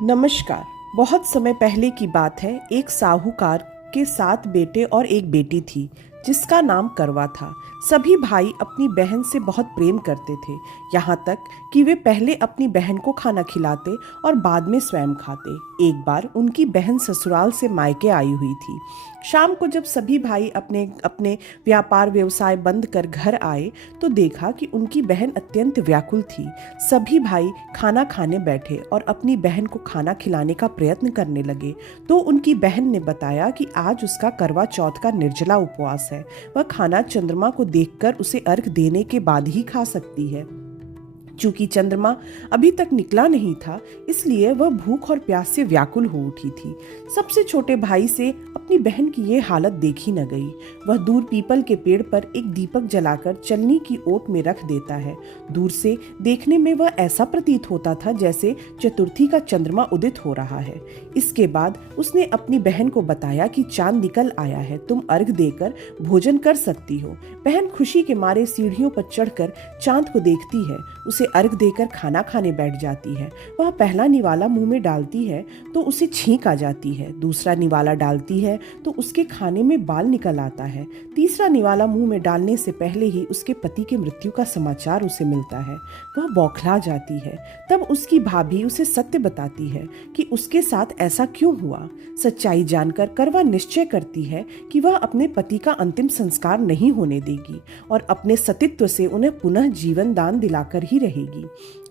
नमस्कार। बहुत समय पहले की बात है। एक साहूकार के 7 बेटे और एक बेटी थी जिसका नाम करवा था। सभी भाई अपनी बहन से बहुत प्रेम करते थे, यहाँ तक कि वे पहले अपनी बहन को खाना खिलाते और बाद में स्वयं खाते। एक बार उनकी बहन ससुराल से मायके आई हुई थी। शाम को जब सभी भाई अपने अपने व्यापार व्यवसाय बंद कर घर आए तो देखा कि उनकी बहन अत्यंत व्याकुल थी। सभी भाई खाना खाने बैठे और अपनी बहन को खाना खिलाने का प्रयत्न करने लगे तो उनकी बहन ने बताया कि आज उसका करवा चौथ का निर्जला उपवास है। वह खाना चंद्रमा को देखकर उसे अर्घ देने के बाद ही खा सकती है। चूंकि चंद्रमा अभी तक निकला नहीं था, इसलिए वह भूख और प्यास से व्याकुल हो उठी थी। सबसे छोटे भाई से अपनी बहन की ये हालत देखी न गई। वह दूर पीपल के पेड़ पर एक दीपक जलाकर चलनी की ओट में रख देता है। दूर से देखने में वह ऐसा प्रतीत होता था जैसे चतुर्थी का चंद्रमा उदित हो रहा है। इसके बाद उसने अपनी बहन को बताया कि चांद निकल आया है, तुम अर्घ देकर भोजन कर सकती हो। बहन खुशी के मारे सीढ़ियों पर चढ़कर चांद को देखती है, उसे अर्घ देकर खाना खाने बैठ जाती है। वह पहला निवाला मुंह में डालती है तो उसे छींक आ जाती है। दूसरा निवाला डालती है तो उसके खाने में बाल निकल आता है। तीसरा निवाला मुंह में डालने से पहले ही उसके पति की मृत्यु का समाचार उसे मिलता है। वह बौखला जाती है। तब उसकी भाभी उसे सत्य बताती है कि उसके साथ ऐसा क्यों हुआ। सच्चाई जानकर करवा निश्चय करती है कि वह अपने पति का अंतिम संस्कार नहीं होने देगी और अपने सतीत्व से उन्हें पुनः जीवन दान दिलाकर ही रहेगी।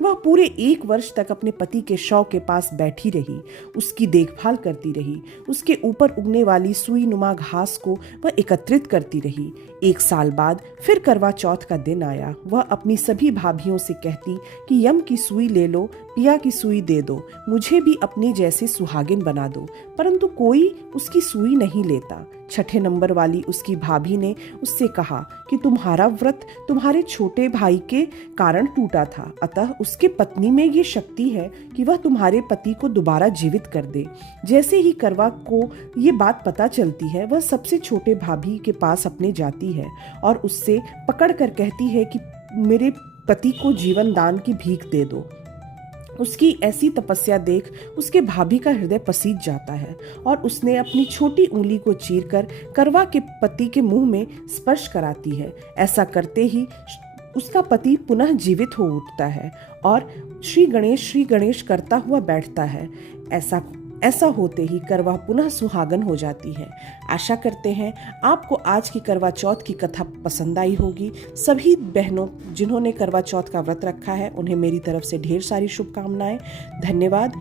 वह पूरे 1 वर्ष तक अपने पति के शव के पास बैठी रही, उसकी देखभाल करती रही, उसके ऊपर उगने वाली सुई नुमा घास को वह एकत्रित करती रही। 1 साल बाद फिर करवा चौथ का दिन आया। वह अपनी सभी भाभियों से कहती कि यम की सुई ले लो, पिया की सुई दे दो, मुझे भी अपने जैसे सुहागिन बना दो। परंतु कोई उसकी सुई नहीं लेता। 6ठे नंबर वाली उसकी भाभी ने उससे कहा कि तुम्हारा व्रत तुम्हारे छोटे भाई के कारण टूटा था, अतः उसके पत्नी में ये शक्ति है कि वह तुम्हारे पति को दोबारा जीवित कर दे। जैसे ही करवा को ये बात पता चलती है, वह सबसे छोटे भाभी के पास अपने जाती है और उससे पकड़ कर कहती है कि मेरे पति को जीवन दान की भीख दे दो। उसकी ऐसी तपस्या देख उसके भाभी का हृदय पसीज जाता है और उसने अपनी छोटी उंगली को चीरकर करवा के पति के मुंह में स्पर्श कराती है। ऐसा करते ही उसका पति पुनः जीवित हो उठता है और श्री गणेश करता हुआ बैठता है। ऐसा होते ही करवा पुनः सुहागन हो जाती है। आशा करते हैं आपको आज की करवा चौथ की कथा पसंद आई होगी। सभी बहनों जिन्होंने करवा चौथ का व्रत रखा है, उन्हें मेरी तरफ से ढेर सारी शुभकामनाएं। धन्यवाद।